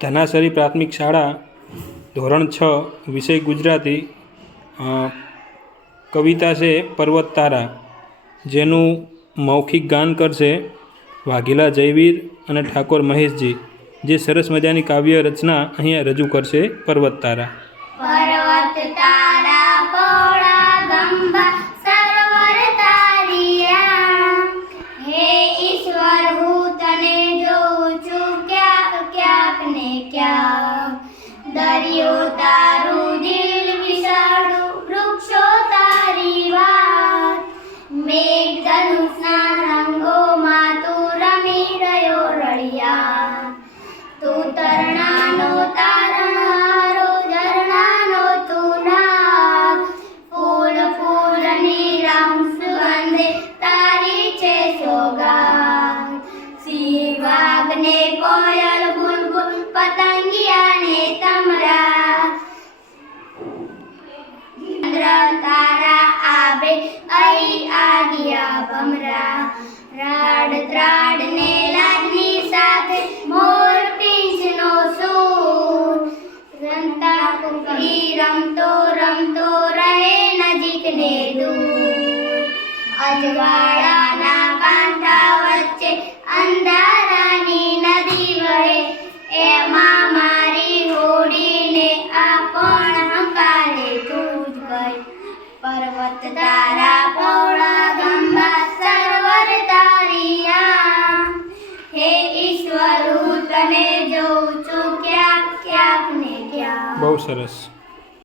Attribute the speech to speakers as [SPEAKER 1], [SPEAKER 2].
[SPEAKER 1] ધનાસરી પ્રાથમિક શાળા, ધોરણ છ, વિષય ગુજરાતી કવિતા છે પર્વત તારા, જેનું મૌખિક ગાન કરશે વાઘેલા જયવીર અને ઠાકોર મહેશજી, જે સરસ મજાની કાવ્ય રચના અહીંયા રજૂ કરશે પર્વત તારા.
[SPEAKER 2] પર્વત તારા. વાઘને કોયલ બુલબુલ પતંગિયાને તમરા. ચંદ્ર તારા આબે આ ગયા ભમરા. રાડ ત્રાડ ને લાગની સાથે મોર પીંછનો સૂર. રમતા કુકડી રમતો રમતો રહે નજીક ને દૂર. અજવાળાના પર્વત તારા પૌળા ગંગા સરોવર તારિયા હે ઈશ્વર હું તને જોઉં છું ક્યાંક ક્યાંક ને ક્યાં
[SPEAKER 1] બહુ સરસ